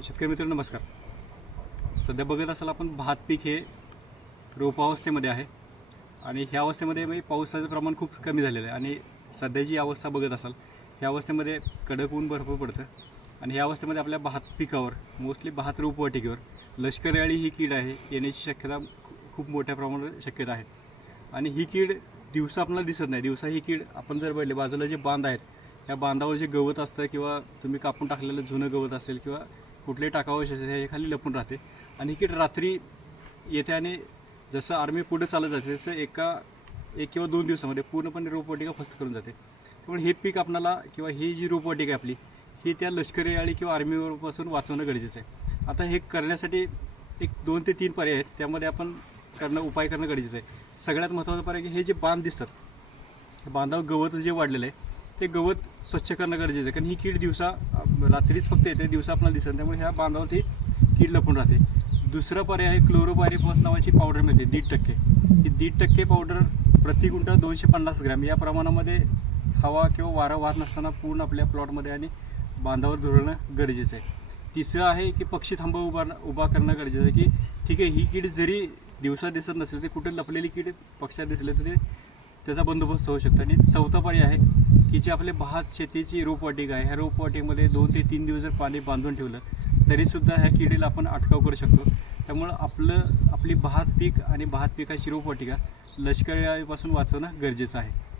शेतकरी मित्र नमस्कार. सध्या बघत असाल आपण भात पीक हे रोपावस्थेमध्ये आहे. आणि ह्या अवस्थेमध्ये म्हणजे पावसाचं प्रमाण खूप कमी झालेलं आहे. आणि सध्या जी अवस्था बघत असाल ह्या अवस्थेमध्ये कडक ऊन भरपूर पडतं. आणि ह्या अवस्थेमध्ये आपल्या भात पिकावर मोस्टली भात रोपवाटिकेवर लष्करी अळी ही कीड आहे येण्याची शक्यता खूप मोठ्या प्रमाणात शक्यता आहे. आणि ही कीड दिवसा आपल्याला दिसत नाही. दिवसा ही कीड आपण जर बघितले बाजूला जे बांध आहेत त्या बांधावर जे गवत असतं किंवा तुम्ही कापून टाकलेलं जुनं गवत असेल किंवा कुठले टाकावं असेल खाली लपून राहते. आणि की रात्री येते आणि जसं आर्मी पुढे चालत जाते तसं एका एक किंवा दोन दिवसामध्ये पूर्णपणे रोपवाटिका फस्त करून जाते. त्यामुळे हे पीक आपणाला किंवा ही जी रोपवाटिका आपली ही त्या लष्करी अळी किंवा आर्मीवरपासून वाचवणं गरजेचं आहे. आता हे करण्यासाठी एक दोन ते तीन पर्याय आहेत त्यामध्ये आपण करणं उपाय करणं गरजेचं आहे. सगळ्यात महत्त्वाचा पर्याय की हे जे बांध दिसतात बांधावर गवत जे वाढलेलं आहे ते गवत स्वच्छ करणं गरजेचं आहे. कारण ही कीड दिवसा रात्रीच फक्त येते दिवसा आपल्याला दिसत नाही. त्यामुळे ह्या बांधावर ती कीड लपून राहते. दुसरा पर्याय आहे क्लोरोपायरिफॉस नावाची पावडर मिळते दीड टक्के. ही दीड टक्के पावडर प्रति गुंठा दोनशे पन्नास ग्रॅम. या प्रमाणामध्ये हवा किंवा वारा वाहत नसताना पूर्ण आपल्या प्लॉटमध्ये आणि बांधावर धुरणं गरजेचं आहे. तिसरं आहे की पक्षी थांबा उभा उभा करणं गरजेचं आहे की ठीक आहे ही कीड जरी दिवसा दिसत नसेल ते कुठे लपलेली कीड पक्षात दिसले तरी त्याचा बंदोबस्त होऊ शकतो. आणि चौथा पर्याय आहे की जे आपले भात शेतीची रोपवाटिका आहे. ह्या रोपवाटिकेमध्ये दोन ते तीन दिवस जर पाणी बांधून ठेवलं तरीसुद्धा ह्या किडीला आपण अटकाव करू शकतो. त्यामुळं आपलं आपली भात पीक आणि भात पिकाची रोपवाटिका लष्करी वाचवणं गरजेचं आहे.